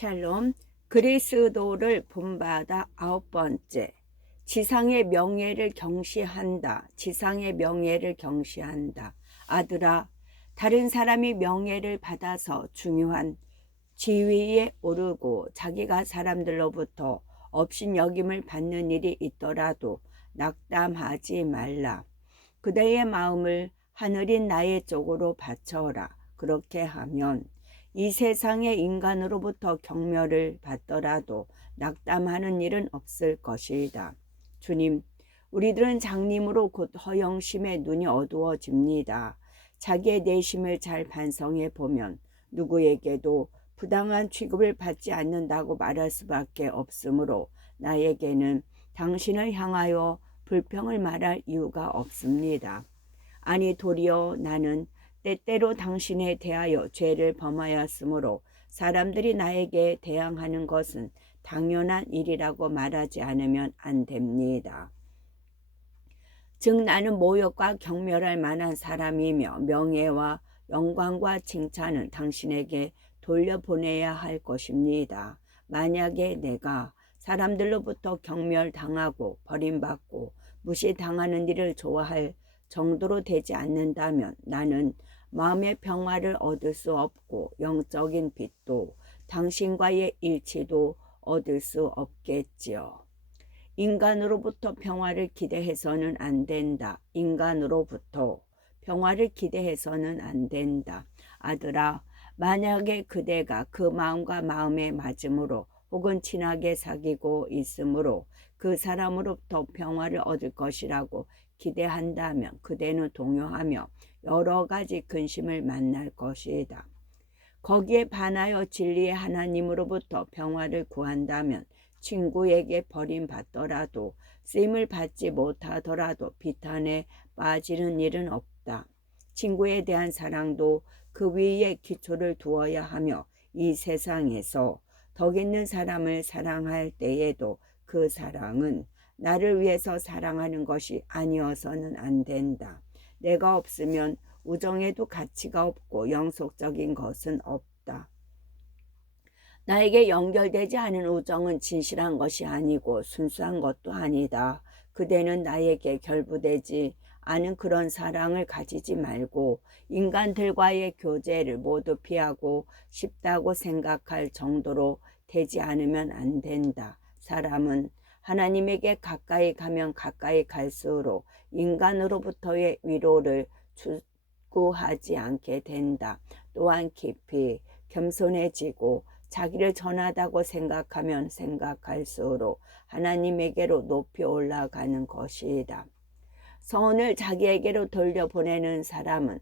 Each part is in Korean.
샬롬. 그리스도를 본받아 9번째. 지상의 명예를 경시한다. 지상의 명예를 경시한다. 아들아, 다른 사람이 명예를 받아서 중요한 지위에 오르고 자기가 사람들로부터 업신여김을 받는 일이 있더라도 낙담하지 말라. 그대의 마음을 하늘인 나의 쪽으로 바쳐라. 그렇게 하면 이 세상의 인간으로부터 경멸을 받더라도 낙담하는 일은 없을 것이다. 주님, 우리들은 장님으로 곧 허영심의 눈이 어두워집니다. 자기의 내심을 잘 반성해 보면 누구에게도 부당한 취급을 받지 않는다고 말할 수밖에 없으므로 나에게는 당신을 향하여 불평을 말할 이유가 없습니다. 아니, 도리어 나는 때때로 당신에 대하여 죄를 범하였으므로 사람들이 나에게 대항하는 것은 당연한 일이라고 말하지 않으면 안 됩니다. 즉 나는 모욕과 경멸할 만한 사람이며 명예와 영광과 칭찬은 당신에게 돌려보내야 할 것입니다. 만약에 내가 사람들로부터 경멸당하고 버림받고 무시당하는 일을 좋아할 정도로 되지 않는다면 나는 마음의 평화를 얻을 수 없고 영적인 빛도 당신과의 일치도 얻을 수 없겠지요. 인간으로부터 평화를 기대해서는 안 된다. 인간으로부터 평화를 기대해서는 안 된다. 아들아, 만약에 그대가 그 마음과 마음에 맞음으로 혹은 친하게 사귀고 있으므로 그 사람으로부터 평화를 얻을 것이라고 기대한다면 그대는 동요하며 여러 가지 근심을 만날 것이다. 거기에 반하여 진리의 하나님으로부터 평화를 구한다면 친구에게 버림받더라도 쓰임을 받지 못하더라도 비탄에 빠지는 일은 없다. 친구에 대한 사랑도 그 위에 기초를 두어야 하며 이 세상에서 덕 있는 사람을 사랑할 때에도 그 사랑은 나를 위해서 사랑하는 것이 아니어서는 안 된다. 내가 없으면 우정에도 가치가 없고 영속적인 것은 없다. 나에게 연결되지 않은 우정은 진실한 것이 아니고 순수한 것도 아니다. 그대는 나에게 결부되지 않은 그런 사랑을 가지지 말고 인간들과의 교제를 모두 피하고 싶다고 생각할 정도로 되지 않으면 안 된다. 사람은 하나님에게 가까이 가면 가까이 갈수록 인간으로부터의 위로를 추구하지 않게 된다. 또한 깊이 겸손해지고 자기를 전하다고 생각하면 생각할수록 하나님에게로 높이 올라가는 것이다. 선을 자기에게로 돌려보내는 사람은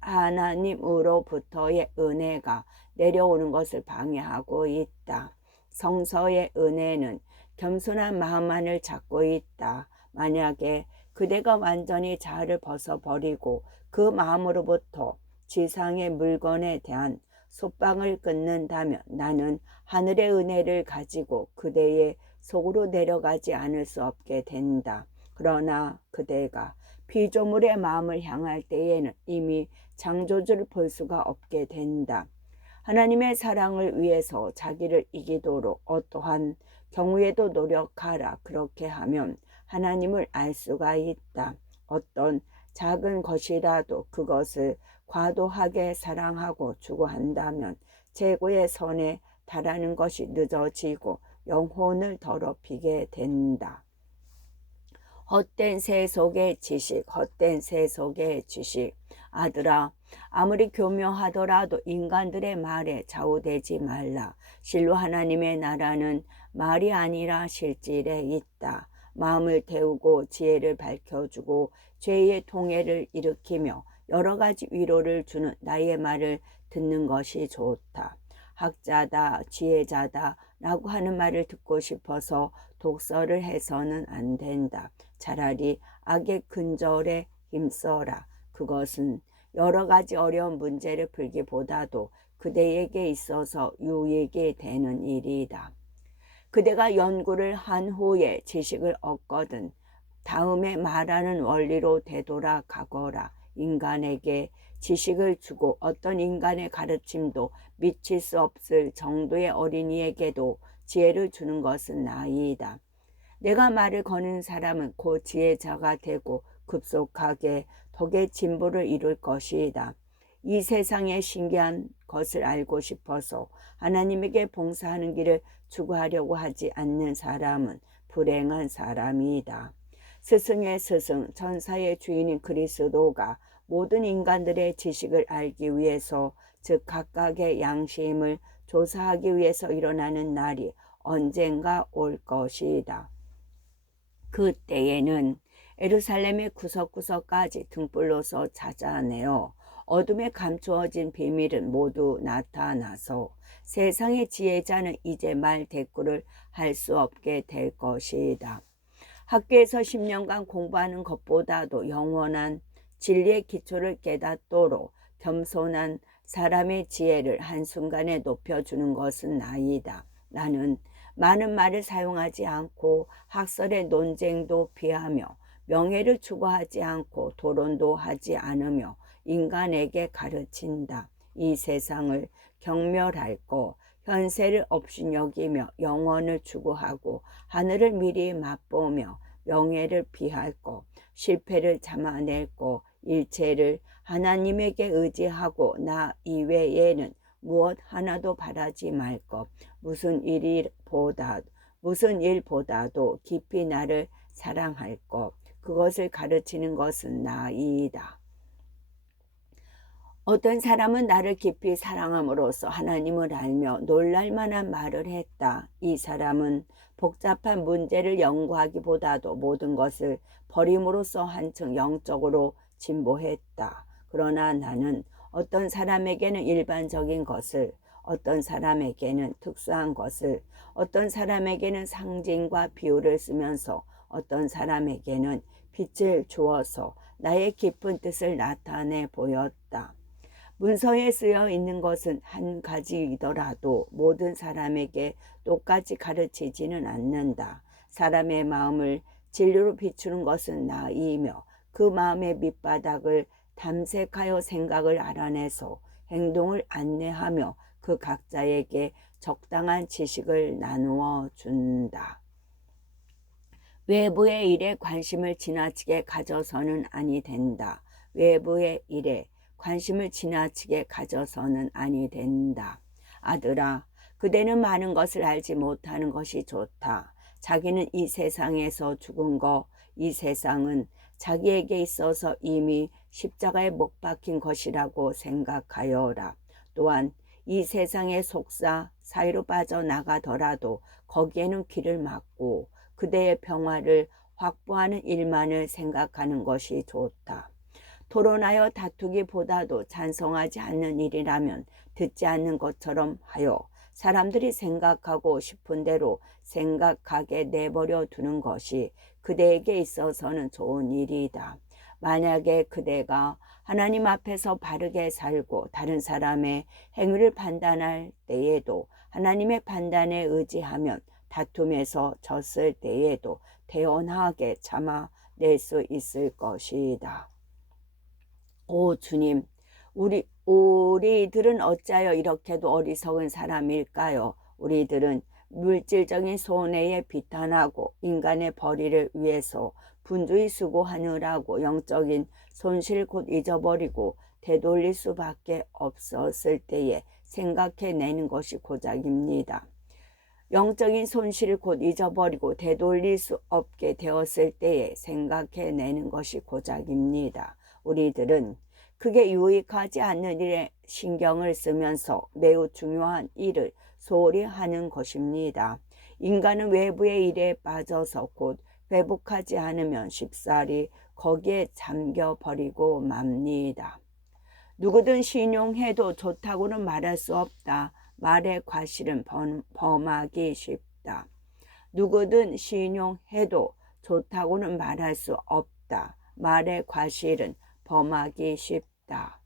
하나님으로부터의 은혜가 내려오는 것을 방해하고 있다. 성서의 은혜는 겸손한 마음만을 찾고 있다. 만약에 그대가 완전히 자아를 벗어버리고 그 마음으로부터 지상의 물건에 대한 솥방을 끊는다면 나는 하늘의 은혜를 가지고 그대의 속으로 내려가지 않을 수 없게 된다. 그러나 그대가 피조물의 마음을 향할 때에는 이미 창조주를 볼 수가 없게 된다. 하나님의 사랑을 위해서 자기를 이기도록 어떠한 경우에도 노력하라. 그렇게 하면 하나님을 알 수가 있다. 어떤 작은 것이라도 그것을 과도하게 사랑하고 추구한다면 최고의 선에 달하는 것이 늦어지고 영혼을 더럽히게 된다. 헛된 세속의 지식, 헛된 세속의 지식. 아들아, 아무리 교묘하더라도 인간들의 말에 좌우되지 말라. 실로 하나님의 나라는 말이 아니라 실질에 있다. 마음을 태우고 지혜를 밝혀주고 죄의 통해를 일으키며 여러 가지 위로를 주는 나의 말을 듣는 것이 좋다. 학자다, 지혜자다 라고 하는 말을 듣고 싶어서 독서를 해서는 안 된다. 차라리 악의 근절에 힘써라. 그것은 여러 가지 어려운 문제를 풀기보다도 그대에게 있어서 유익이 되는 일이다. 그대가 연구를 한 후에 지식을 얻거든 다음에 말하는 원리로 되돌아가거라. 인간에게 지식을 주고 어떤 인간의 가르침도 미칠 수 없을 정도의 어린이에게도 지혜를 주는 것은 나이다. 내가 말을 거는 사람은 곧 지혜자가 되고 급속하게 덕의 진보를 이룰 것이다. 이 세상의 신기한 것을 알고 싶어서 하나님에게 봉사하는 길을 추구하려고 하지 않는 사람은 불행한 사람이다. 스승의 스승, 천사의 주인인 그리스도가 모든 인간들의 지식을 알기 위해서, 즉 각각의 양심을 조사하기 위해서 일어나는 날이 언젠가 올 것이다. 그때에는 예루살렘의 구석구석까지 등불로서 찾아내어 어둠에 감추어진 비밀은 모두 나타나서 세상의 지혜자는 이제 말 대꾸를 할 수 없게 될 것이다. 학교에서 10년간 공부하는 것보다도 영원한 진리의 기초를 깨닫도록 겸손한 사람의 지혜를 한순간에 높여주는 것은 나이다. 나는 많은 말을 사용하지 않고 학설의 논쟁도 피하며 명예를 추구하지 않고 토론도 하지 않으며 인간에게 가르친다. 이 세상을 경멸할고 현세를 업신여기며 영원을 추구하고 하늘을 미리 맛보며 명예를 피할고 실패를 참아낼고 일체를 하나님에게 의지하고 나 이외에는 무엇 하나도 바라지 말 것, 무슨 일보다도 깊이 나를 사랑할 것, 그것을 가르치는 것은 나이다. 어떤 사람은 나를 깊이 사랑함으로써 하나님을 알며 놀랄 만한 말을 했다. 이 사람은 복잡한 문제를 연구하기보다도 모든 것을 버림으로써 한층 영적으로 진보했다. 그러나 나는 어떤 사람에게는 일반적인 것을, 어떤 사람에게는 특수한 것을, 어떤 사람에게는 상징과 비유를 쓰면서 어떤 사람에게는 빛을 주어서 나의 깊은 뜻을 나타내 보였다. 문서에 쓰여 있는 것은 한 가지이더라도 모든 사람에게 똑같이 가르치지는 않는다. 사람의 마음을 진리로 비추는 것은 나이며 그 마음의 밑바닥을 탐색하여 생각을 알아내서 행동을 안내하며 그 각자에게 적당한 지식을 나누어 준다. 외부의 일에 관심을 지나치게 가져서는 아니 된다. 외부의 일에 관심을 지나치게 가져서는 아니 된다. 아들아, 그대는 많은 것을 알지 못하는 것이 좋다. 자기는 이 세상에서 죽은 거, 이 세상은 자기에게 있어서 이미 십자가에 못 박힌 것이라고 생각하여라. 또한 이 세상의 속사 사이로 빠져나가더라도 거기에는 길을 막고 그대의 평화를 확보하는 일만을 생각하는 것이 좋다. 토론하여 다투기보다도 찬성하지 않는 일이라면 듣지 않는 것처럼 하여 사람들이 생각하고 싶은 대로 생각하게 내버려 두는 것이 그대에게 있어서는 좋은 일이다. 만약에 그대가 하나님 앞에서 바르게 살고 다른 사람의 행위를 판단할 때에도 하나님의 판단에 의지하면 다툼에서 졌을 때에도 태연하게 참아낼 수 있을 것이다. 오 주님, 우리들은 어찌하여 이렇게도 어리석은 사람일까요? 우리들은 물질적인 손해에 비탄하고 인간의 벌이를 위해서 분주히 수고하느라고 영적인 손실 곧 잊어버리고 되돌릴 수밖에 없었을 때에 생각해내는 것이 고작입니다. 영적인 손실을 곧 잊어버리고 되돌릴 수 없게 되었을 때에 생각해내는 것이 고작입니다. 우리들은 크게 유익하지 않는 일에 신경을 쓰면서 매우 중요한 일을 소홀히 하는 것입니다. 인간은 외부의 일에 빠져서 곧 회복하지 않으면 쉽사리 거기에 잠겨버리고 맙니다. 누구든 신용해도 좋다고는 말할 수 없다. 말의 과실은 범하기 쉽다. 누구든 신용해도 좋다고는 말할 수 없다. 말의 과실은 범하기 쉽다.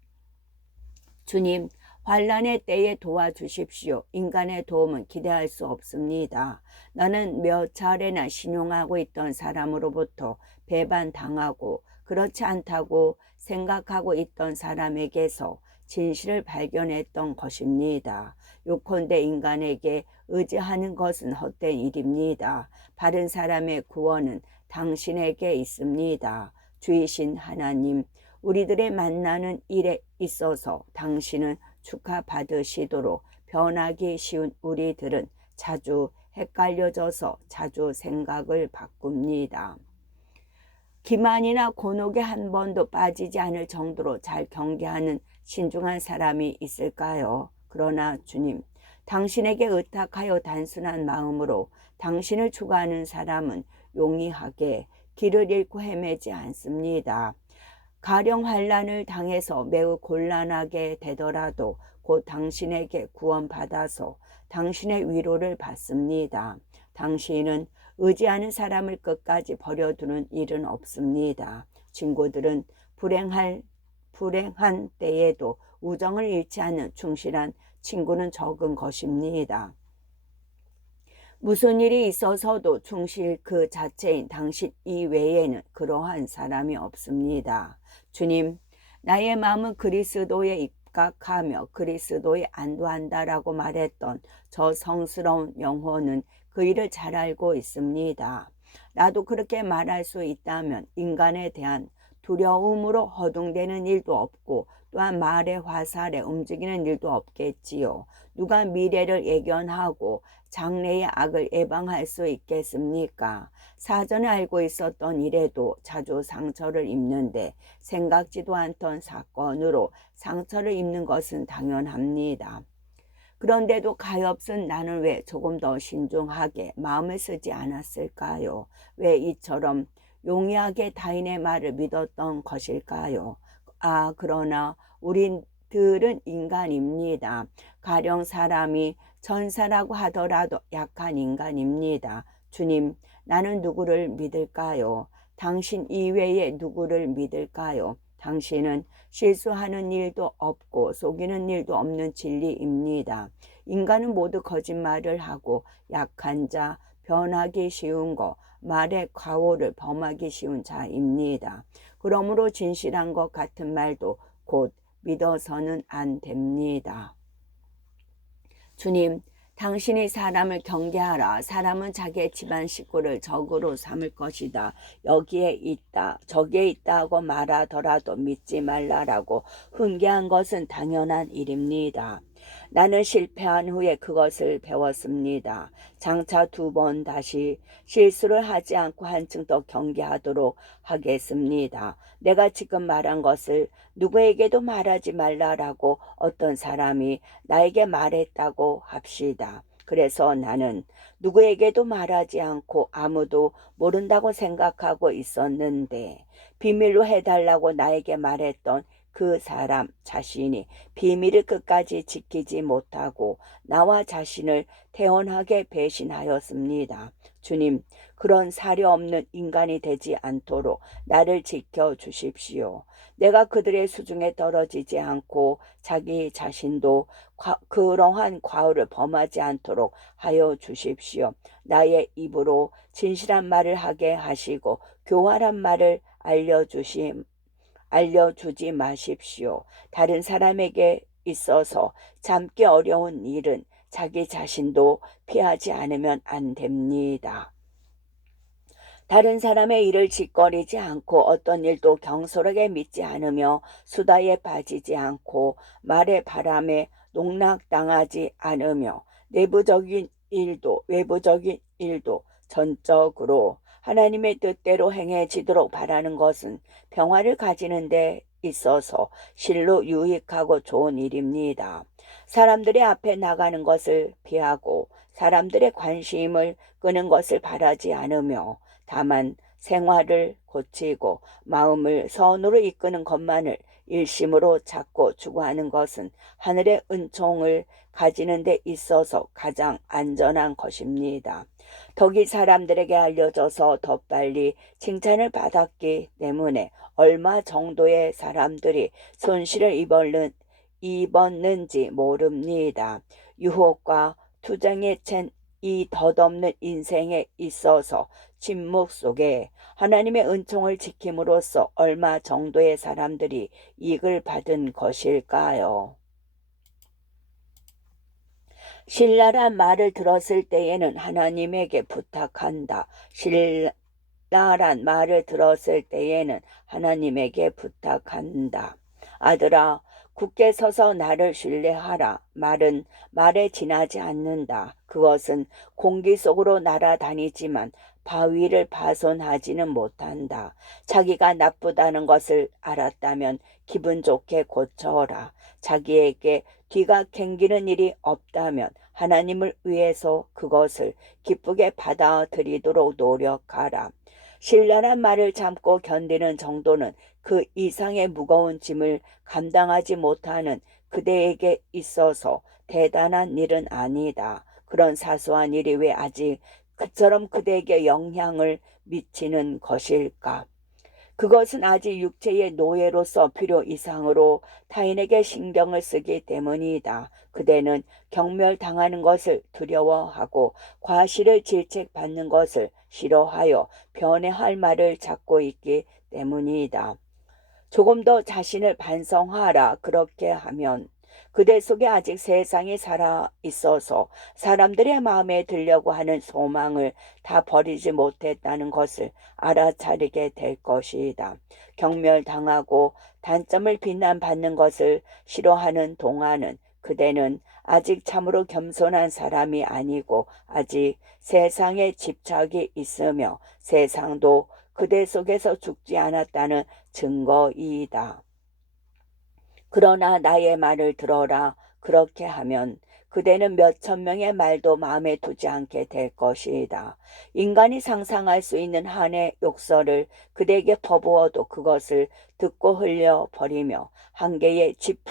주님, 환난의 때에 도와주십시오. 인간의 도움은 기대할 수 없습니다. 나는 몇 차례나 신용하고 있던 사람으로부터 배반당하고 그렇지 않다고 생각하고 있던 사람에게서 진실을 발견했던 것입니다. 요컨대 인간에게 의지하는 것은 헛된 일입니다. 바른 사람의 구원은 당신에게 있습니다. 주이신 하나님, 우리들의 만나는 일에 있어서 당신은 축하받으시도록 변하기 쉬운 우리들은 자주 헷갈려져서 자주 생각을 바꿉니다. 기만이나 곤혹에 한 번도 빠지지 않을 정도로 잘 경계하는 신중한 사람이 있을까요? 그러나 주님, 당신에게 의탁하여 단순한 마음으로 당신을 추구하는 사람은 용이하게 길을 잃고 헤매지 않습니다. 가령 환난을 당해서 매우 곤란하게 되더라도 곧 당신에게 구원받아서 당신의 위로를 받습니다. 당신은 의지하는 사람을 끝까지 버려두는 일은 없습니다. 친구들은 불행한 때에도 우정을 잃지 않는 충실한 친구는 적은 것입니다. 무슨 일이 있어서도 충실 그 자체인 당신 이외에는 그러한 사람이 없습니다. 주님, 나의 마음은 그리스도에 입각하며 그리스도에 안도한다라고 말했던 저 성스러운 영혼은 그 일을 잘 알고 있습니다. 나도 그렇게 말할 수 있다면 인간에 대한 두려움으로 허둥대는 일도 없고 또한 말의 화살에 움직이는 일도 없겠지요. 누가 미래를 예견하고 장래의 악을 예방할 수 있겠습니까? 사전에 알고 있었던 일에도 자주 상처를 입는데 생각지도 않던 사건으로 상처를 입는 것은 당연합니다. 그런데도 가엾은 나는 왜 조금 더 신중하게 마음을 쓰지 않았을까요? 왜 이처럼 용이하게 타인의 말을 믿었던 것일까요? 그러나 우리들은 인간입니다. 가령 사람이 천사라고 하더라도 약한 인간입니다. 주님, 나는 누구를 믿을까요? 당신 이외에 누구를 믿을까요? 당신은 실수하는 일도 없고 속이는 일도 없는 진리입니다. 인간은 모두 거짓말을 하고 약한 자, 변하기 쉬운 거, 말의 과오를 범하기 쉬운 자입니다. 그러므로 진실한 것 같은 말도 곧 믿어서는 안 됩니다. 주님, 당신이 사람을 경계하라. 사람은 자기의 집안 식구를 적으로 삼을 것이다. 여기에 있다, 저기에 있다 하고 말하더라도 믿지 말라라고 훈계한 것은 당연한 일입니다. 나는 실패한 후에 그것을 배웠습니다. 장차 2번 다시 실수를 하지 않고 한층 더 경계하도록 하겠습니다. 내가 지금 말한 것을 누구에게도 말하지 말라라고 어떤 사람이 나에게 말했다고 합시다. 그래서 나는 누구에게도 말하지 않고 아무도 모른다고 생각하고 있었는데 비밀로 해달라고 나에게 말했던 그 사람 자신이 비밀을 끝까지 지키지 못하고 나와 자신을 태연하게 배신하였습니다. 주님, 그런 사려 없는 인간이 되지 않도록 나를 지켜주십시오. 내가 그들의 수중에 떨어지지 않고 자기 자신도 그러한 과오를 범하지 않도록 하여 주십시오. 나의 입으로 진실한 말을 하게 하시고 교활한 말을 알려주지 마십시오. 다른 사람에게 있어서 참기 어려운 일은 자기 자신도 피하지 않으면 안 됩니다. 다른 사람의 일을 짓거리지 않고 어떤 일도 경솔하게 믿지 않으며 수다에 빠지지 않고 말의 바람에 농락당하지 않으며 내부적인 일도 외부적인 일도 전적으로 하나님의 뜻대로 행해지도록 바라는 것은 평화를 가지는 데 있어서 실로 유익하고 좋은 일입니다. 사람들의 앞에 나가는 것을 피하고 사람들의 관심을 끄는 것을 바라지 않으며 다만 생활을 고치고 마음을 선으로 이끄는 것만을 일심으로 찾고 추구하는 것은 하늘의 은총을 가지는 데 있어서 가장 안전한 것입니다. 덕이 사람들에게 알려져서 더 빨리 칭찬을 받았기 때문에 얼마 정도의 사람들이 손실을 입었는지 모릅니다. 유혹과 투정에 이 덧없는 인생에 있어서 침묵 속에 하나님의 은총을 지킴으로써 얼마 정도의 사람들이 이익을 받은 것일까요? 신라란 말을 들었을 때에는 하나님에게 부탁한다. 신라란 말을 들었을 때에는 하나님에게 부탁한다. 아들아, 굳게 서서 나를 신뢰하라. 말은 말에 지나지 않는다. 그것은 공기 속으로 날아다니지만 바위를 파손하지는 못한다. 자기가 나쁘다는 것을 알았다면 기분 좋게 고쳐라. 자기에게 뒤가 캥기는 일이 없다면 하나님을 위해서 그것을 기쁘게 받아들이도록 노력하라. 신랄한 말을 참고 견디는 정도는 그 이상의 무거운 짐을 감당하지 못하는 그대에게 있어서 대단한 일은 아니다. 그런 사소한 일이 왜 아직 그처럼 그대에게 영향을 미치는 것일까? 그것은 아직 육체의 노예로서 필요 이상으로 타인에게 신경을 쓰기 때문이다. 그대는 경멸당하는 것을 두려워하고 과실을 질책받는 것을 싫어하여 변해할 말을 찾고 있기 때문이다. 조금 더 자신을 반성하라. 그렇게 하면 그대 속에 아직 세상이 살아 있어서 사람들의 마음에 들려고 하는 소망을 다 버리지 못했다는 것을 알아차리게 될 것이다. 경멸당하고 단점을 비난받는 것을 싫어하는 동안은 그대는 아직 참으로 겸손한 사람이 아니고 아직 세상에 집착이 있으며 세상도 그대 속에서 죽지 않았다는 증거이다. 그러나 나의 말을 들어라. 그렇게 하면 그대는 몇천 명의 말도 마음에 두지 않게 될 것이다. 인간이 상상할 수 있는 한의 욕설을 그대에게 퍼부어도 그것을 듣고 흘려버리며 한 개의 집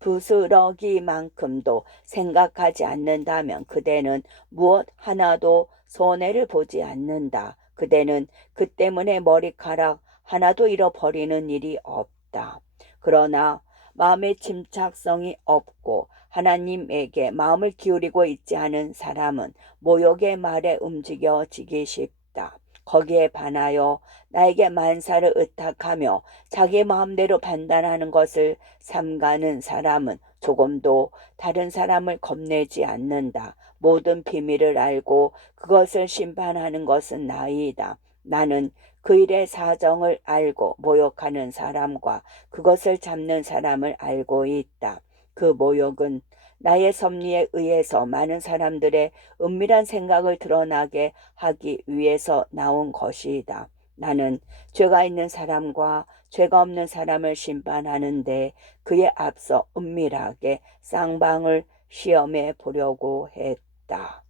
부스러기만큼도 생각하지 않는다면 그대는 무엇 하나도 손해를 보지 않는다. 그대는 그 때문에 머리카락 하나도 잃어버리는 일이 없다. 그러나 마음의 침착성이 없고 하나님에게 마음을 기울이고 있지 않은 사람은 모욕의 말에 움직여지기 쉽다. 거기에 반하여 나에게 만사를 의탁하며 자기 마음대로 판단하는 것을 삼가는 사람은 조금도 다른 사람을 겁내지 않는다. 모든 비밀을 알고 그것을 심판하는 것은 나이다. 나는 그 일의 사정을 알고 모욕하는 사람과 그것을 잡는 사람을 알고 있다. 그 모욕은 나의 섭리에 의해서 많은 사람들의 은밀한 생각을 드러나게 하기 위해서 나온 것이다. 나는 죄가 있는 사람과 죄가 없는 사람을 심판하는데 그에 앞서 은밀하게 쌍방을 시험해 보려고 했다.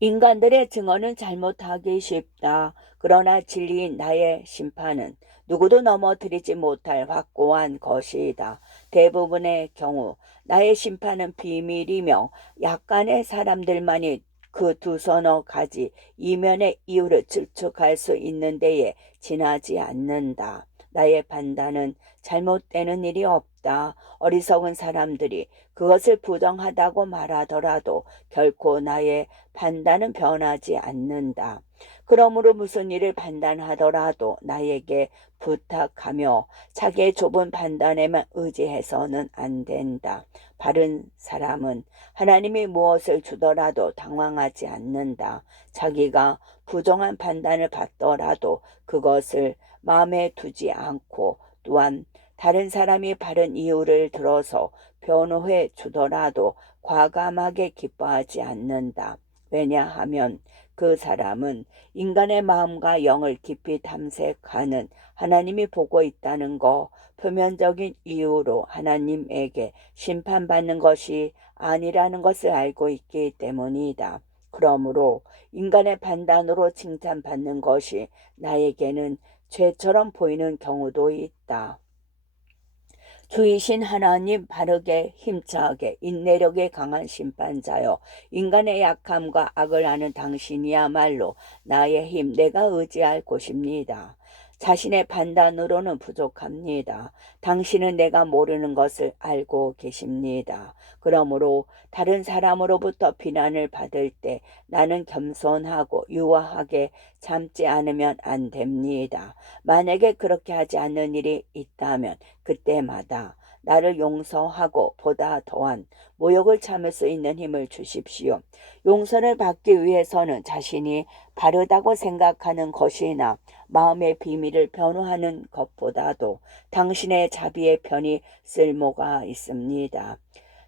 인간들의 증언은 잘못하기 쉽다. 그러나 진리인 나의 심판은 누구도 넘어뜨리지 못할 확고한 것이다. 대부분의 경우 나의 심판은 비밀이며 약간의 사람들만이 그 두 서너 가지 이면의 이유를 추측할 수 있는 데에 지나지 않는다. 나의 판단은 잘못되는 일이 없다. 어리석은 사람들이 그것을 부정하다고 말하더라도 결코 나의 판단은 변하지 않는다. 그러므로 무슨 일을 판단하더라도 나에게 부탁하며 자기의 좁은 판단에만 의지해서는 안 된다. 바른 사람은 하나님이 무엇을 주더라도 당황하지 않는다. 자기가 부정한 판단을 받더라도 그것을 마음에 두지 않고 또한 다른 사람이 바른 이유를 들어서 변호해 주더라도 과감하게 기뻐하지 않는다. 왜냐하면 그 사람은 인간의 마음과 영을 깊이 탐색하는 하나님이 보고 있다는 거, 표면적인 이유로 하나님에게 심판받는 것이 아니라는 것을 알고 있기 때문이다. 그러므로 인간의 판단으로 칭찬받는 것이 나에게는 죄처럼 보이는 경우도 있다. 주이신 하나님, 바르게 힘차게 인내력에 강한 심판자여, 인간의 약함과 악을 아는 당신이야말로 나의 힘, 내가 의지할 곳입니다. 자신의 판단으로는 부족합니다. 당신은 내가 모르는 것을 알고 계십니다. 그러므로 다른 사람으로부터 비난을 받을 때 나는 겸손하고 유화하게 참지 않으면 안 됩니다. 만약에 그렇게 하지 않는 일이 있다면 그때마다 나를 용서하고 보다 더한 모욕을 참을 수 있는 힘을 주십시오. 용서를 받기 위해서는 자신이 바르다고 생각하는 것이나 마음의 비밀을 변호하는 것보다도 당신의 자비의 편이 쓸모가 있습니다.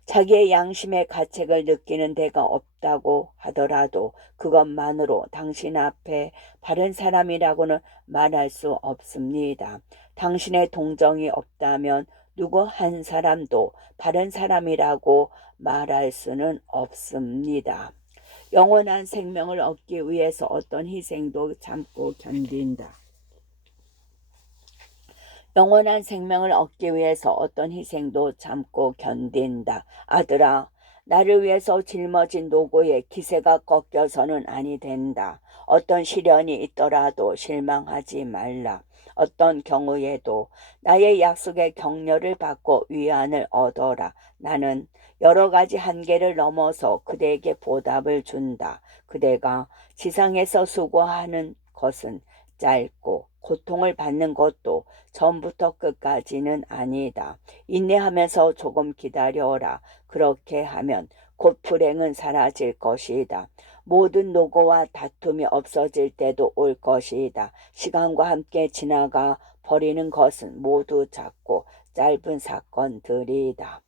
자기의 양심의 가책을 느끼는 데가 없다고 하더라도 그것만으로 당신 앞에 바른 사람이라고는 말할 수 없습니다. 당신의 동정이 없다면 누구 한 사람도 바른 사람이라고 말할 수는 없습니다. 영원한 생명을 얻기 위해서 어떤 희생도 참고 견딘다. 영원한 생명을 얻기 위해서 어떤 희생도 참고 견딘다. 아들아, 나를 위해서 짊어진 노고에 기세가 꺾여서는 아니 된다. 어떤 시련이 있더라도 실망하지 말라. 어떤 경우에도 나의 약속의 격려를 받고 위안을 얻어라. 나는 여러 가지 한계를 넘어서 그대에게 보답을 준다. 그대가 지상에서 수고하는 것은 짧고 고통을 받는 것도 처음부터 끝까지는 아니다. 인내하면서 조금 기다려라. 그렇게 하면 곧 불행은 사라질 것이다. 모든 노고와 다툼이 없어질 때도 올 것이다. 시간과 함께 지나가 버리는 것은 모두 작고 짧은 사건들이다.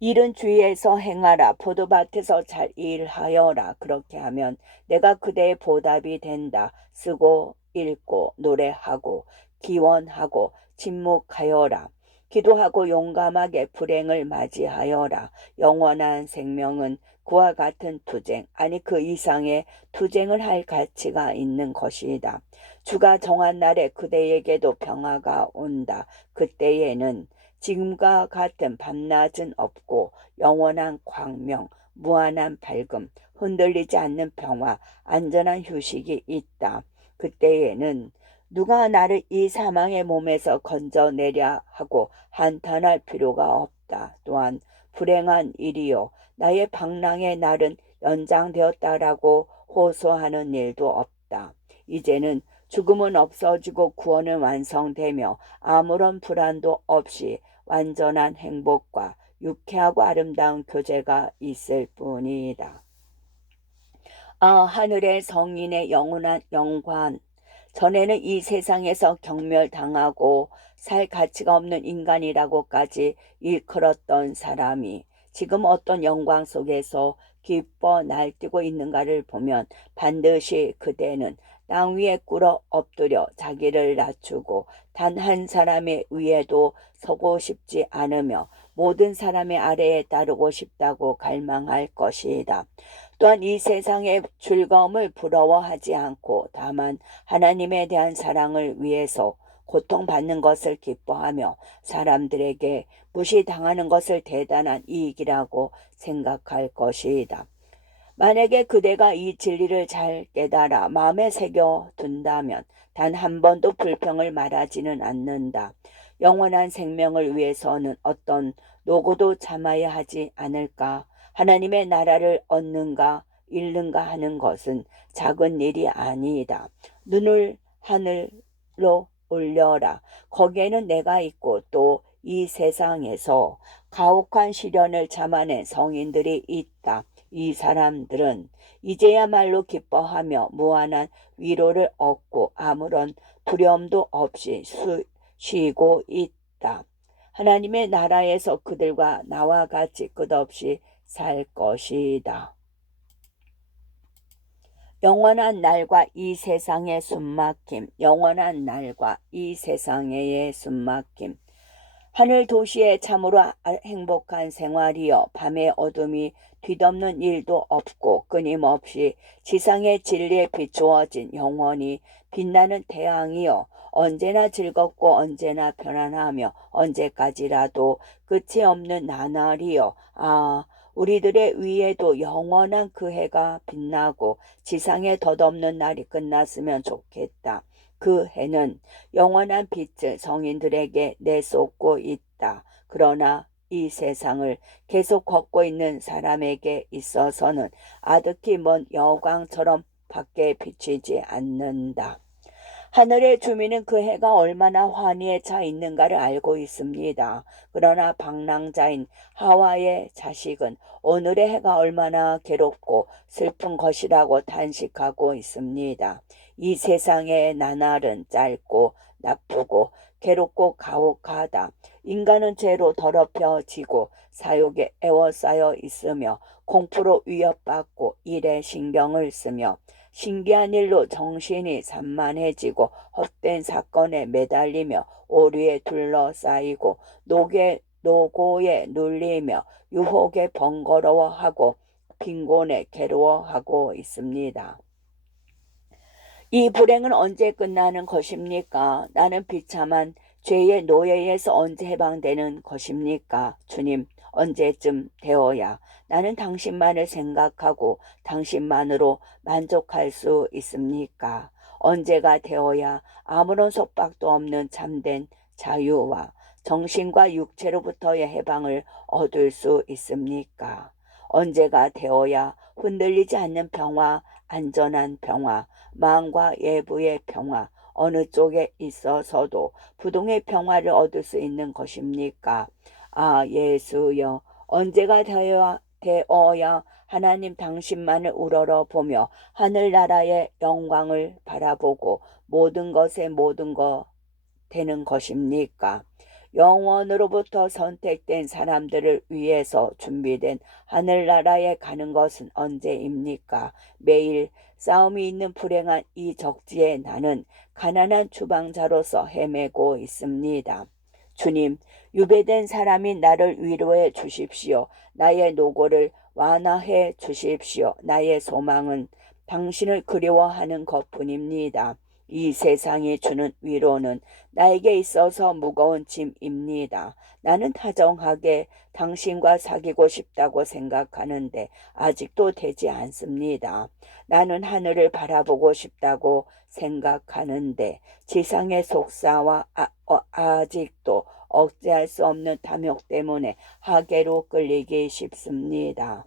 일은 주위에서 행하라. 포도밭에서 잘 일하여라. 그렇게 하면 내가 그대의 보답이 된다. 쓰고 읽고 노래하고 기원하고 침묵하여라. 기도하고 용감하게 불행을 맞이하여라. 영원한 생명은 그와 같은 투쟁, 아니 그 이상의 투쟁을 할 가치가 있는 것이다. 주가 정한 날에 그대에게도 평화가 온다. 그때에는 지금과 같은 밤낮은 없고 영원한 광명, 무한한 밝음, 흔들리지 않는 평화, 안전한 휴식이 있다. 그때에는 누가 나를 이 사망의 몸에서 건져내랴 하고 한탄할 필요가 없다. 또한 불행한 일이요 나의 방랑의 날은 연장되었다라고 호소하는 일도 없다. 이제는 죽음은 없어지고 구원은 완성되며 아무런 불안도 없이 완전한 행복과 유쾌하고 아름다운 교제가 있을 뿐이다. 하늘의 성인의 영원한 영광. 전에는 이 세상에서 경멸당하고 살 가치가 없는 인간이라고까지 일컬었던 사람이 지금 어떤 영광 속에서 기뻐 날뛰고 있는가를 보면 반드시 그대는 땅 위에 꿇어 엎드려 자기를 낮추고 단 한 사람의 위에도 서고 싶지 않으며 모든 사람의 아래에 따르고 싶다고 갈망할 것이다. 또한 이 세상의 즐거움을 부러워하지 않고 다만 하나님에 대한 사랑을 위해서 고통받는 것을 기뻐하며 사람들에게 무시당하는 것을 대단한 이익이라고 생각할 것이다. 만약에 그대가 이 진리를 잘 깨달아 마음에 새겨 둔다면 단 한 번도 불평을 말하지는 않는다. 영원한 생명을 위해서는 어떤 노고도 참아야 하지 않을까? 하나님의 나라를 얻는가 잃는가 하는 것은 작은 일이 아니다. 눈을 하늘로 올려라. 거기에는 내가 있고 또 이 세상에서 가혹한 시련을 참아낸 성인들이 있다. 이 사람들은 이제야말로 기뻐하며 무한한 위로를 얻고 아무런 두려움도 없이 쉬고 있다. 하나님의 나라에서 그들과 나와 같이 끝없이 살 것이다. 영원한 날과 이 세상의 숨막힘, 영원한 날과 이 세상의 숨막힘. 하늘 도시에 참으로 행복한 생활이여 밤의 어둠이 뒤덮는 일도 없고 끊임없이 지상의 진리에 비추어진 영원히 빛나는 태양이여 언제나 즐겁고 언제나 편안하며 언제까지라도 끝이 없는 나날이여 우리들의 위에도 영원한 그 해가 빛나고 지상에 덧없는 날이 끝났으면 좋겠다. 그 해는 영원한 빛을 성인들에게 내쏟고 있다. 그러나 이 세상을 계속 걷고 있는 사람에게 있어서는 아득히 먼 여광처럼 밖에 비치지 않는다. 하늘의 주민은 그 해가 얼마나 환희에 차 있는가를 알고 있습니다. 그러나 방랑자인 하와의 자식은 오늘의 해가 얼마나 괴롭고 슬픈 것이라고 탄식하고 있습니다. 이 세상의 나날은 짧고 나쁘고 괴롭고 가혹하다. 인간은 죄로 더럽혀지고 사욕에 애워싸여 있으며 공포로 위협받고 일에 신경을 쓰며 신기한 일로 정신이 산만해지고 헛된 사건에 매달리며 오류에 둘러싸이고 노고에 눌리며 유혹에 번거로워하고 빈곤에 괴로워하고 있습니다. 이 불행은 언제 끝나는 것입니까? 나는 비참한 죄의 노예에서 언제 해방되는 것입니까? 주님, 언제쯤 되어야 나는 당신만을 생각하고 당신만으로 만족할 수 있습니까? 언제가 되어야 아무런 속박도 없는 참된 자유와 정신과 육체로부터의 해방을 얻을 수 있습니까? 언제가 되어야 흔들리지 않는 평화, 안전한 평화, 마음과 예부의 평화, 어느 쪽에 있어서도 부동의 평화를 얻을 수 있는 것입니까? 아, 예수여, 언제가 되어야 하나님 당신만을 우러러보며 하늘나라의 영광을 바라보고 모든 것에 모든 것 되는 것입니까? 영원으로부터 선택된 사람들을 위해서 준비된 하늘나라에 가는 것은 언제입니까? 매일 싸움이 있는 불행한 이 적지에 나는 가난한 주방자로서 헤매고 있습니다. 주님, 유배된 사람이 나를 위로해 주십시오. 나의 노고를 완화해 주십시오. 나의 소망은 당신을 그리워하는 것뿐입니다. 이 세상이 주는 위로는 나에게 있어서 무거운 짐입니다. 나는 다정하게 당신과 사귀고 싶다고 생각하는데 아직도 되지 않습니다. 나는 하늘을 바라보고 싶다고 생각하는데 지상의 속사와 아직도 억제할 수 없는 탐욕 때문에 하계로 끌리기 쉽습니다.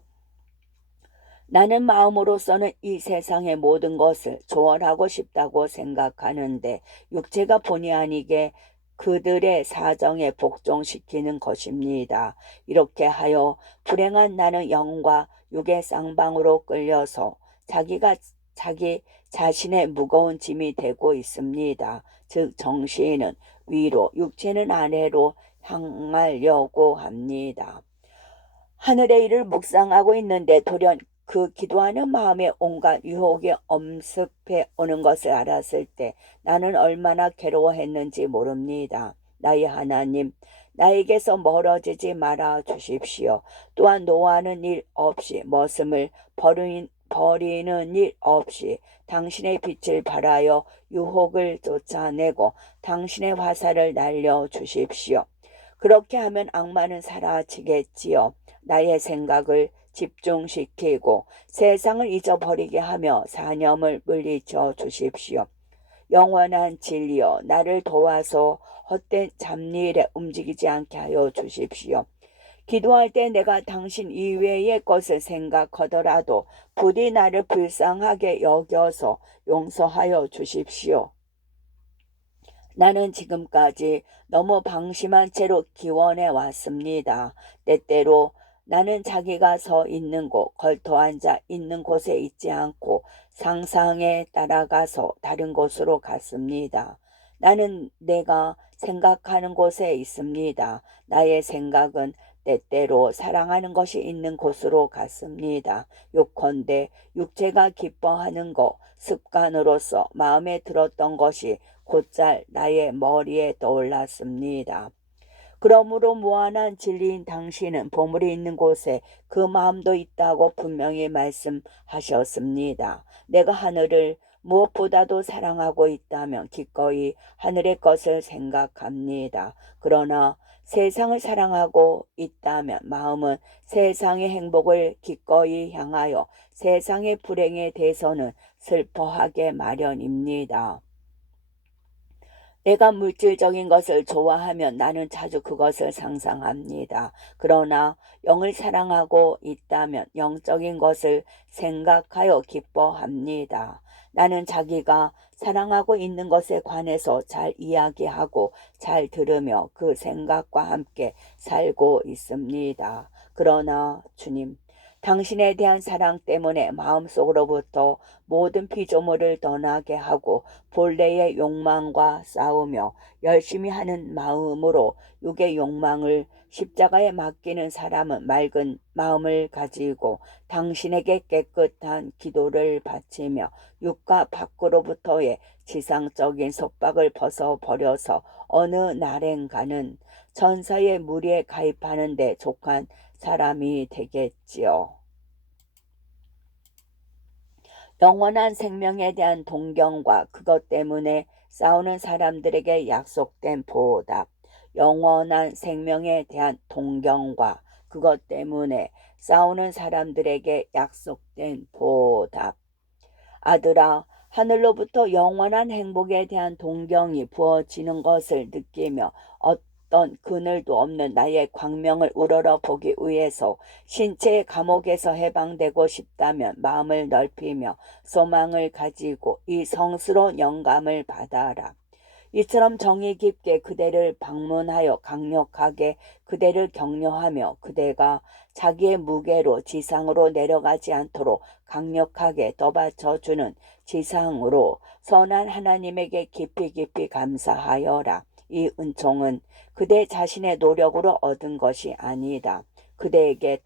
나는 마음으로서는 이 세상의 모든 것을 조언하고 싶다고 생각하는데 육체가 본의 아니게 그들의 사정에 복종시키는 것입니다. 이렇게 하여 불행한 나는 영과 육의 쌍방으로 끌려서 자기 자신의 무거운 짐이 되고 있습니다. 즉 정신은 위로, 육체는 아래로 향하려고 합니다. 하늘의 일을 묵상하고 있는데 돌연 그 기도하는 마음에 온갖 유혹이 엄습해 오는 것을 알았을 때 나는 얼마나 괴로워했는지 모릅니다. 나의 하나님, 나에게서 멀어지지 말아 주십시오. 또한 노하는 일 없이 머슴을 버리는 일 없이 당신의 빛을 발하여 유혹을 쫓아내고 당신의 화살을 날려 주십시오. 그렇게 하면 악마는 사라지겠지요. 나의 생각을 집중시키고 세상을 잊어버리게 하며 사념을 물리쳐 주십시오. 영원한 진리여, 나를 도와서 헛된 잡일에 움직이지 않게 하여 주십시오. 기도할 때 내가 당신 이외의 것을 생각하더라도 부디 나를 불쌍하게 여겨서 용서하여 주십시오. 나는 지금까지 너무 방심한 채로 기원해 왔습니다. 때때로 나는 자기가 서 있는 곳, 걸터 앉아 있는 곳에 있지 않고 상상에 따라가서 다른 곳으로 갔습니다. 나는 내가 생각하는 곳에 있습니다. 나의 생각은 때때로 사랑하는 것이 있는 곳으로 갔습니다. 요컨대 육체가 기뻐하는 것, 습관으로서 마음에 들었던 것이 곧잘 나의 머리에 떠올랐습니다. 그러므로 무한한 진리인 당신은 보물이 있는 곳에 그 마음도 있다고 분명히 말씀하셨습니다. 내가 하늘을 무엇보다도 사랑하고 있다면 기꺼이 하늘의 것을 생각합니다. 그러나 세상을 사랑하고 있다면 마음은 세상의 행복을 기꺼이 향하여 세상의 불행에 대해서는 슬퍼하게 마련입니다. 내가 물질적인 것을 좋아하면 나는 자주 그것을 상상합니다. 그러나 영을 사랑하고 있다면 영적인 것을 생각하여 기뻐합니다. 나는 자기가 사랑하고 있는 것에 관해서 잘 이야기하고 잘 들으며 그 생각과 함께 살고 있습니다. 그러나 주님, 당신에 대한 사랑 때문에 마음속으로부터 모든 피조물을 떠나게 하고 본래의 욕망과 싸우며 열심히 하는 마음으로 육의 욕망을 십자가에 맡기는 사람은 맑은 마음을 가지고 당신에게 깨끗한 기도를 바치며 육과 밖으로부터의 지상적인 속박을 벗어버려서 어느 날엔가는 천사의 무리에 가입하는 데 족한 사람이 되겠지요. 영원한 생명에 대한 동경과 그것 때문에 싸우는 사람들에게 약속된 보답. 영원한 생명에 대한 동경과 그것 때문에 싸우는 사람들에게 약속된 보답. 아들아, 하늘로부터 영원한 행복에 대한 동경이 부어지는 것을 느끼며 어떤 그늘도 없는 나의 광명을 우러러 보기 위해서 신체의 감옥에서 해방되고 싶다면 마음을 넓히며 소망을 가지고 이 성스러운 영감을 받아라. 이처럼 정이 깊게 그대를 방문하여 강력하게 그대를 격려하며 그대가 자기의 무게로 지상으로 내려가지 않도록 강력하게 떠받쳐주는 지상으로 선한 하나님에게 깊이 깊이 감사하여라. 이 은총은 그대 자신의 노력으로 얻은 것이 아니다. 그대에게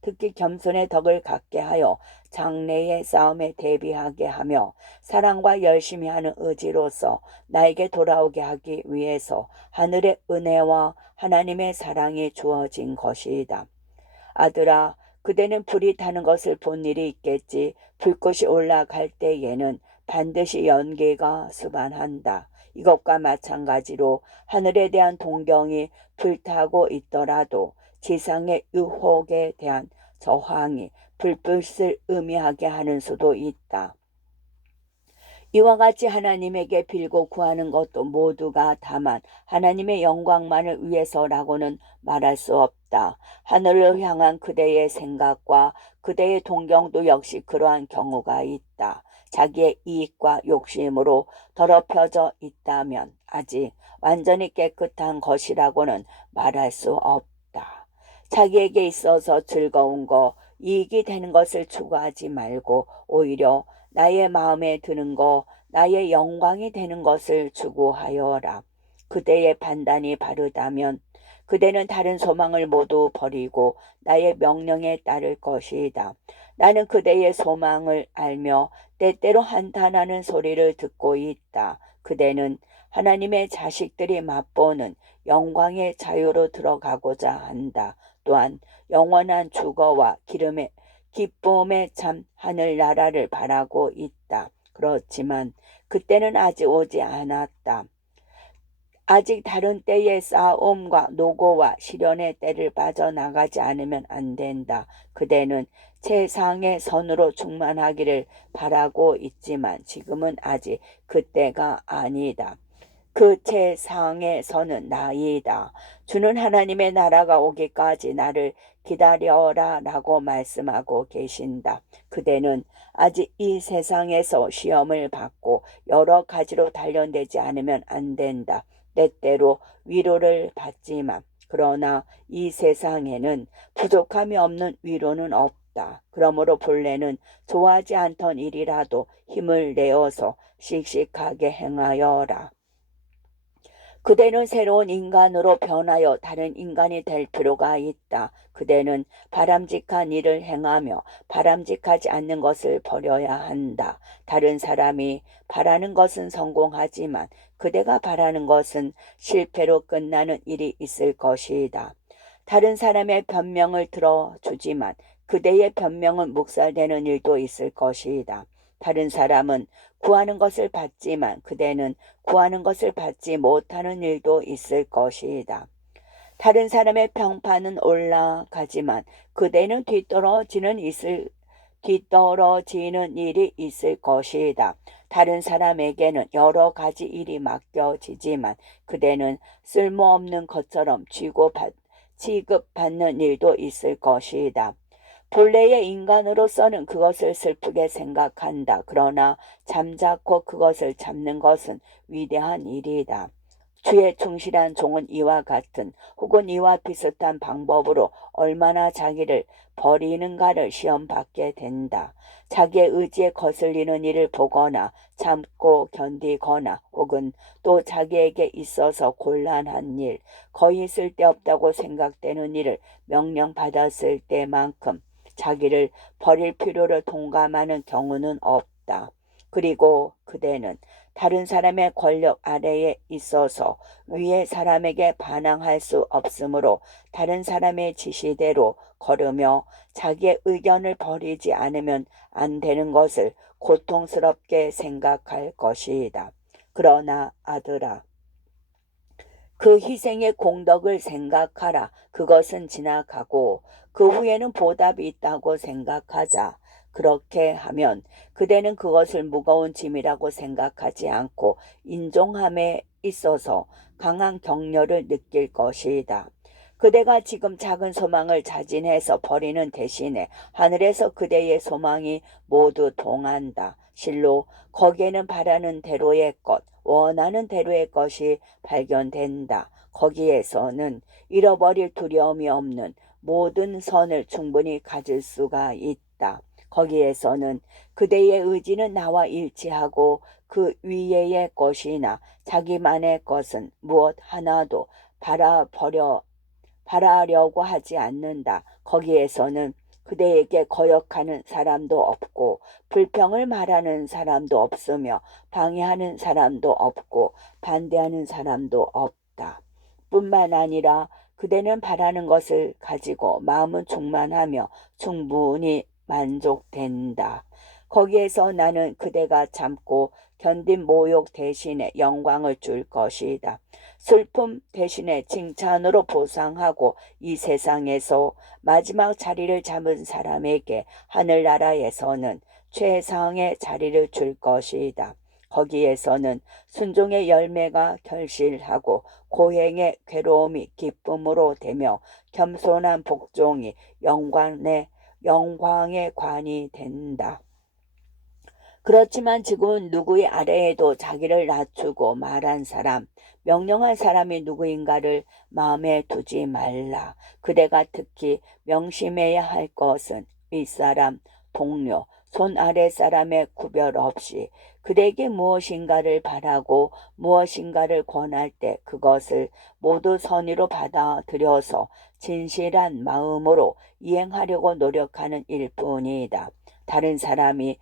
특히 겸손의 덕을 갖게 하여 장래의 싸움에 대비하게 하며 사랑과 열심히 하는 의지로서 나에게 돌아오게 하기 위해서 하늘의 은혜와 하나님의 사랑이 주어진 것이다. 아들아, 그대는 불이 타는 것을 본 일이 있겠지. 불꽃이 올라갈 때에는 반드시 연기가 수반한다. 이것과 마찬가지로 하늘에 대한 동경이 불타고 있더라도 지상의 유혹에 대한 저항이 불빛을 의미하게 하는 수도 있다. 이와 같이 하나님에게 빌고 구하는 것도 모두가 다만 하나님의 영광만을 위해서라고는 말할 수 없다. 하늘을 향한 그대의 생각과 그대의 동경도 역시 그러한 경우가 있다. 자기의 이익과 욕심으로 더럽혀져 있다면 아직 완전히 깨끗한 것이라고는 말할 수 없다. 자기에게 있어서 즐거운 거, 이익이 되는 것을 추구하지 말고 오히려 나의 마음에 드는 거, 나의 영광이 되는 것을 추구하여라. 그대의 판단이 바르다면 그대는 다른 소망을 모두 버리고 나의 명령에 따를 것이다. 나는 그대의 소망을 알며 때때로 한탄하는 소리를 듣고 있다. 그대는 하나님의 자식들이 맛보는 영광의 자유로 들어가고자 한다. 또한 영원한 주거와 기쁨의 참 하늘나라를 바라고 있다. 그렇지만 그때는 아직 오지 않았다. 아직 다른 때의 싸움과 노고와 시련의 때를 빠져나가지 않으면 안 된다. 그대는 최상의 선으로 충만하기를 바라고 있지만 지금은 아직 그때가 아니다. 그 최상의 선은 나이다. 주는 하나님의 나라가 오기까지 나를 기다려라 라고 말씀하고 계신다. 그대는 아직 이 세상에서 시험을 받고 여러 가지로 단련되지 않으면 안 된다. 때때로 위로를 받지만 그러나 이 세상에는 부족함이 없는 위로는 없다. 그러므로 본래는 좋아하지 않던 일이라도 힘을 내어서 씩씩하게 행하여라. 그대는 새로운 인간으로 변하여 다른 인간이 될 필요가 있다. 그대는 바람직한 일을 행하며 바람직하지 않는 것을 버려야 한다. 다른 사람이 바라는 것은 성공하지만 그대가 바라는 것은 실패로 끝나는 일이 있을 것이다. 다른 사람의 변명을 들어주지만 그대의 변명은 묵살되는 일도 있을 것이다. 다른 사람은 구하는 것을 받지만 그대는 구하는 것을 받지 못하는 일도 있을 것이다. 다른 사람의 평판은 올라가지만 그대는 뒤떨어지는 일이 있을 것이다. 다른 사람에게는 여러 가지 일이 맡겨지지만 그대는 쓸모없는 것처럼 취급받는 일도 있을 것이다. 본래의 인간으로서는 그것을 슬프게 생각한다. 그러나 잠자코 그것을 잡는 것은 위대한 일이다. 주의 충실한 종은 이와 같은 혹은 이와 비슷한 방법으로 얼마나 자기를 버리는가를 시험받게 된다. 자기의 의지에 거슬리는 일을 보거나 참고 견디거나 혹은 또 자기에게 있어서 곤란한 일, 거의 쓸데없다고 생각되는 일을 명령받았을 때만큼 자기를 버릴 필요를 동감하는 경우는 없다. 그리고 그대는 다른 사람의 권력 아래에 있어서 위의 사람에게 반항할 수 없으므로 다른 사람의 지시대로 걸으며 자기의 의견을 버리지 않으면 안 되는 것을 고통스럽게 생각할 것이다. 그러나 아들아, 그 희생의 공덕을 생각하라. 그것은 지나가고 그 후에는 보답이 있다고 생각하자. 그렇게 하면 그대는 그것을 무거운 짐이라고 생각하지 않고 인종함에 있어서 강한 격려를 느낄 것이다. 그대가 지금 작은 소망을 자진해서 버리는 대신에 하늘에서 그대의 소망이 모두 동한다. 실로 거기에는 바라는 대로의 것, 원하는 대로의 것이 발견된다. 거기에서는 잃어버릴 두려움이 없는 모든 선을 충분히 가질 수가 있다. 거기에서는 그대의 의지는 나와 일치하고 그 위에의 것이나 자기만의 것은 무엇 하나도 바라려고 하지 않는다. 거기에서는 그대에게 거역하는 사람도 없고 불평을 말하는 사람도 없으며 방해하는 사람도 없고 반대하는 사람도 없다. 뿐만 아니라 그대는 바라는 것을 가지고 마음은 충만하며 충분히 만족된다. 거기에서 나는 그대가 참고 견딘 모욕 대신에 영광을 줄 것이다. 슬픔 대신에 칭찬으로 보상하고 이 세상에서 마지막 자리를 잡은 사람에게 하늘나라에서는 최상의 자리를 줄 것이다. 거기에서는 순종의 열매가 결실하고 고행의 괴로움이 기쁨으로 되며 겸손한 복종이 영광의 관이 된다. 그렇지만 지금은 누구의 아래에도 자기를 낮추고 말한 사람, 명령한 사람이 누구인가를 마음에 두지 말라. 그대가 특히 명심해야 할 것은 윗사람, 동료, 손 아래 사람의 구별 없이 그대에게 무엇인가를 바라고 무엇인가를 권할 때 그것을 모두 선의로 받아들여서 진실한 마음으로 이행하려고 노력하는 일뿐이다. 다른 사람이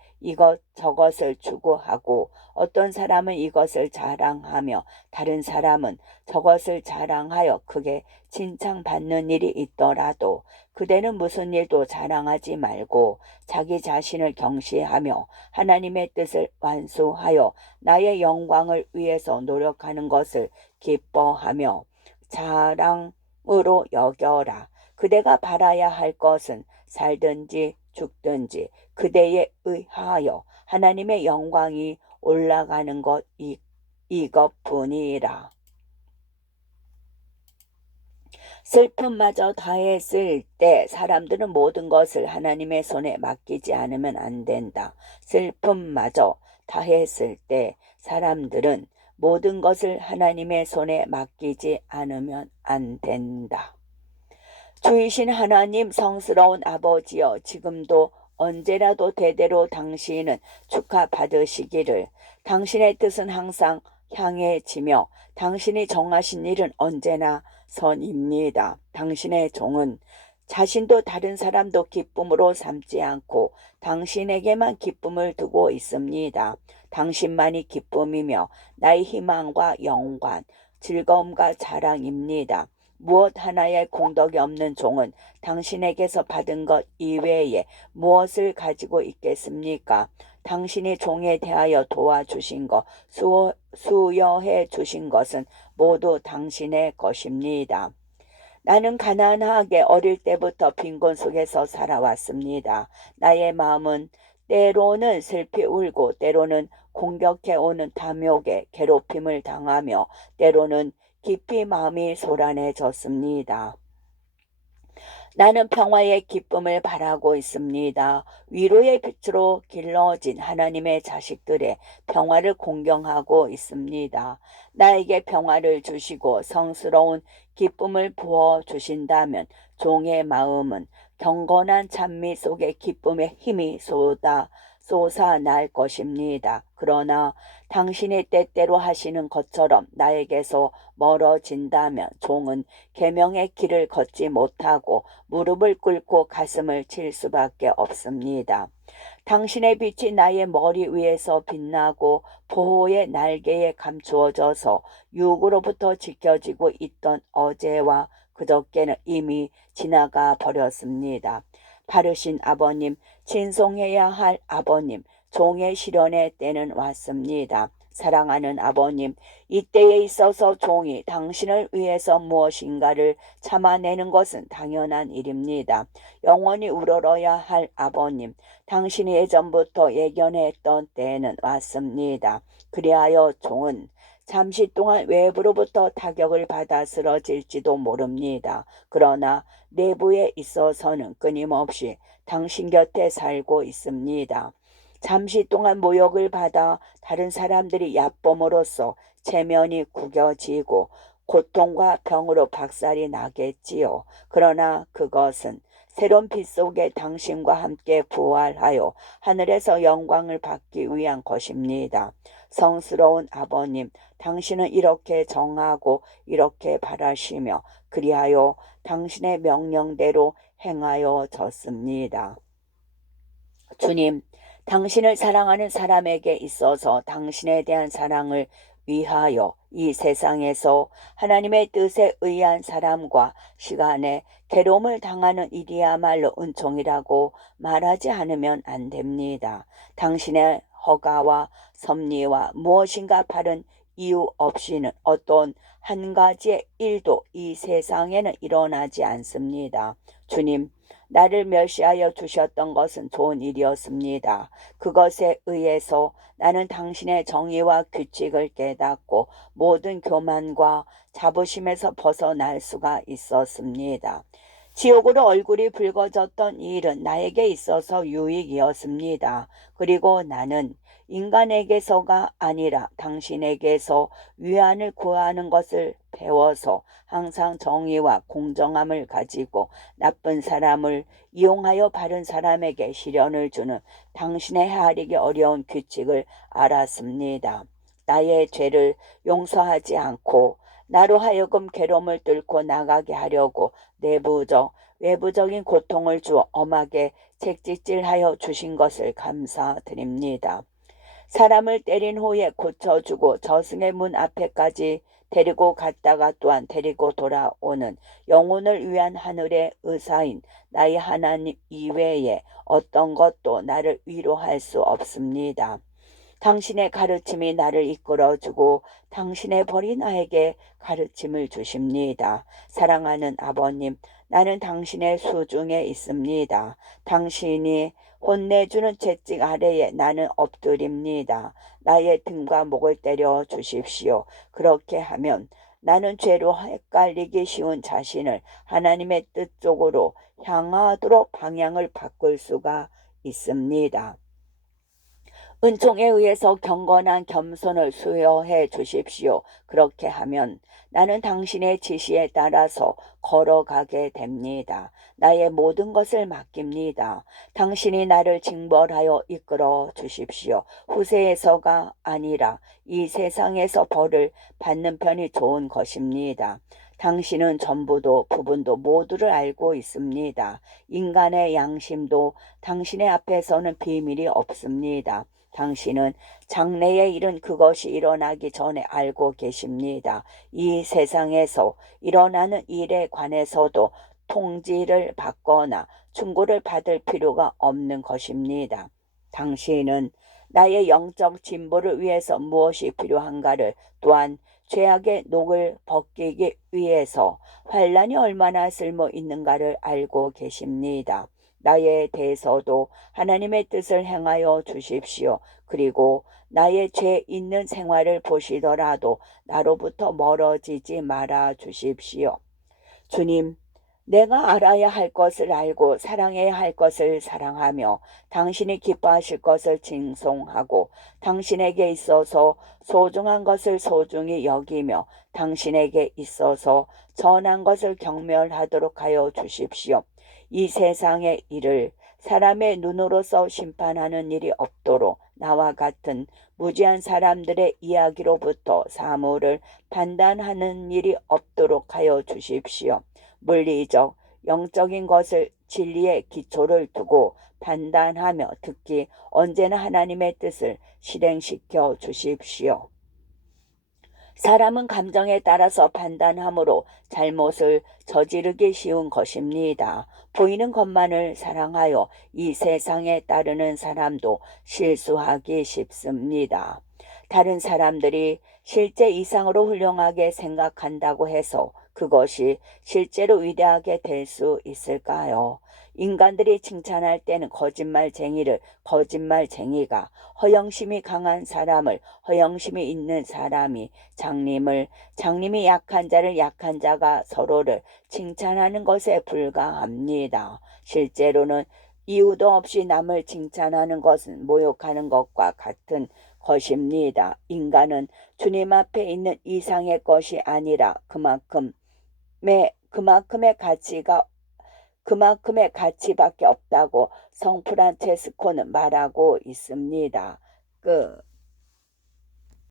저것을 추구하고 어떤 사람은 이것을 자랑하며 다른 사람은 저것을 자랑하여 크게 칭찬받는 일이 있더라도 그대는 무슨 일도 자랑하지 말고 자기 자신을 경시하며 하나님의 뜻을 완수하여 나의 영광을 위해서 노력하는 것을 기뻐하며 자랑으로 여겨라. 그대가 바라야 할 것은 살든지 죽든지 그대에 의하여 하나님의 영광이 올라가는 것 이것뿐이라. 슬픔마저 다했을 때 사람들은 모든 것을 하나님의 손에 맡기지 않으면 안 된다. 슬픔마저 다했을 때 사람들은 모든 것을 하나님의 손에 맡기지 않으면 안 된다. 주이신 하나님 성스러운 아버지여, 지금도 언제라도 대대로 당신은 축하받으시기를. 당신의 뜻은 항상 향해지며 당신이 정하신 일은 언제나 선입니다. 당신의 종은 자신도 다른 사람도 기쁨으로 삼지 않고 당신에게만 기쁨을 두고 있습니다. 당신만이 기쁨이며 나의 희망과 영광, 즐거움과 자랑입니다. 무엇 하나의 공덕이 없는 종은 당신에게서 받은 것 이외에 무엇을 가지고 있겠습니까? 당신이 종에 대하여 도와주신 것, 수여해 주신 것은 모두 당신의 것입니다. 나는 가난하게 어릴 때부터 빈곤 속에서 살아왔습니다. 나의 마음은 때로는 슬피 울고 때로는 공격해오는 탐욕에 괴롭힘을 당하며 때로는 깊이 마음이 소란해졌습니다. 나는 평화의 기쁨을 바라고 있습니다. 위로의 빛으로 길러진 하나님의 자식들의 평화를 공경하고 있습니다. 나에게 평화를 주시고 성스러운 기쁨을 부어 주신다면 종의 마음은 경건한 찬미 속에 기쁨의 힘이 솟아날 것입니다. 그러나 당신의 때때로 하시는 것처럼 나에게서 멀어진다면 종은 계명의 길을 걷지 못하고 무릎을 꿇고 가슴을 칠 수밖에 없습니다. 당신의 빛이 나의 머리 위에서 빛나고 보호의 날개에 감추어져서 육으로부터 지켜지고 있던 어제와 그저께는 이미 지나가 버렸습니다. 바르신 아버님, 진송해야 할 아버님, 종의 시련의 때는 왔습니다. 사랑하는 아버님, 이때에 있어서 종이 당신을 위해서 무엇인가를 참아내는 것은 당연한 일입니다. 영원히 우러러야 할 아버님, 당신이 예전부터 예견했던 때는 왔습니다. 그리하여 종은 잠시 동안 외부로부터 타격을 받아 쓰러질지도 모릅니다. 그러나 내부에 있어서는 끊임없이 당신 곁에 살고 있습니다. 잠시 동안 모욕을 받아 다른 사람들이 얕봄으로써 체면이 구겨지고 고통과 병으로 박살이 나겠지요. 그러나 그것은 새로운 빛 속에 당신과 함께 부활하여 하늘에서 영광을 받기 위한 것입니다. 성스러운 아버님, 당신은 이렇게 정하고 이렇게 바라시며 그리하여 당신의 명령대로 행하여졌습니다. 주님, 당신을 사랑하는 사람에게 있어서 당신에 대한 사랑을 위하여 이 세상에서 하나님의 뜻에 의한 사람과 시간에 괴로움을 당하는 일이야말로 은총이라고 말하지 않으면 안 됩니다. 당신의 허가와 섭리와 무엇인가 바른 이유 없이는 어떤 한 가지의 일도 이 세상에는 일어나지 않습니다. 주님, 나를 멸시하여 주셨던 것은 좋은 일이었습니다. 그것에 의해서 나는 당신의 정의와 규칙을 깨닫고 모든 교만과 자부심에서 벗어날 수가 있었습니다. 지옥으로 얼굴이 붉어졌던 이 일은 나에게 있어서 유익이었습니다. 그리고 나는 인간에게서가 아니라 당신에게서 위안을 구하는 것을 배워서 항상 정의와 공정함을 가지고 나쁜 사람을 이용하여 바른 사람에게 시련을 주는 당신의 헤아리기 어려운 규칙을 알았습니다. 나의 죄를 용서하지 않고 나로 하여금 괴로움을 뚫고 나가게 하려고 외부적인 고통을 주어 엄하게 채찍질하여 주신 것을 감사드립니다. 사람을 때린 후에 고쳐주고 저승의 문 앞에까지 데리고 갔다가 또한 데리고 돌아오는 영혼을 위한 하늘의 의사인 나의 하나님 이외에 어떤 것도 나를 위로할 수 없습니다. 당신의 가르침이 나를 이끌어주고 당신의 벌이 나에게 가르침을 주십니다. 사랑하는 아버님, 나는 당신의 수중에 있습니다. 당신이 혼내주는 채찍 아래에 나는 엎드립니다. 나의 등과 목을 때려 주십시오. 그렇게 하면 나는 죄로 헷갈리기 쉬운 자신을 하나님의 뜻 쪽으로 향하도록 방향을 바꿀 수가 있습니다. 은총에 의해서 경건한 겸손을 수여해 주십시오. 그렇게 하면 나는 당신의 지시에 따라서 걸어가게 됩니다. 나의 모든 것을 맡깁니다. 당신이 나를 징벌하여 이끌어 주십시오. 후세에서가 아니라 이 세상에서 벌을 받는 편이 좋은 것입니다. 당신은 전부도 부분도 모두를 알고 있습니다. 인간의 양심도 당신의 앞에서는 비밀이 없습니다. 당신은 장래의 일은 그것이 일어나기 전에 알고 계십니다. 이 세상에서 일어나는 일에 관해서도 통지를 받거나 충고를 받을 필요가 없는 것입니다. 당신은 나의 영적 진보를 위해서 무엇이 필요한가를 또한 죄악의 녹을 벗기기 위해서 환란이 얼마나 쓸모 있는가를 알고 계십니다. 나에 대해서도 하나님의 뜻을 행하여 주십시오. 그리고 나의 죄 있는 생활을 보시더라도 나로부터 멀어지지 말아 주십시오. 주님, 내가 알아야 할 것을 알고 사랑해야 할 것을 사랑하며 당신이 기뻐하실 것을 징송하고 당신에게 있어서 소중한 것을 소중히 여기며 당신에게 있어서 전한 것을 경멸하도록 하여 주십시오. 이 세상의 일을 사람의 눈으로서 심판하는 일이 없도록 나와 같은 무지한 사람들의 이야기로부터 사물을 판단하는 일이 없도록 하여 주십시오. 물리적, 영적인 것을 진리의 기초를 두고 판단하며 특히 언제나 하나님의 뜻을 실행시켜 주십시오. 사람은 감정에 따라서 판단함으로 잘못을 저지르기 쉬운 것입니다. 보이는 것만을 사랑하여 이 세상에 따르는 사람도 실수하기 쉽습니다. 다른 사람들이 실제 이상으로 훌륭하게 생각한다고 해서 그것이 실제로 위대하게 될 수 있을까요? 인간들이 칭찬할 때는 거짓말쟁이를 거짓말쟁이가, 허영심이 강한 사람을 허영심이 있는 사람이, 장님이 약한 자를 약한 자가 서로를 칭찬하는 것에 불과합니다. 실제로는 이유도 없이 남을 칭찬하는 것은 모욕하는 것과 같은 것입니다. 인간은 주님 앞에 있는 이상의 것이 아니라 그만큼의 가치밖에 없다고 성 프란체스코는 말하고 있습니다. 끝.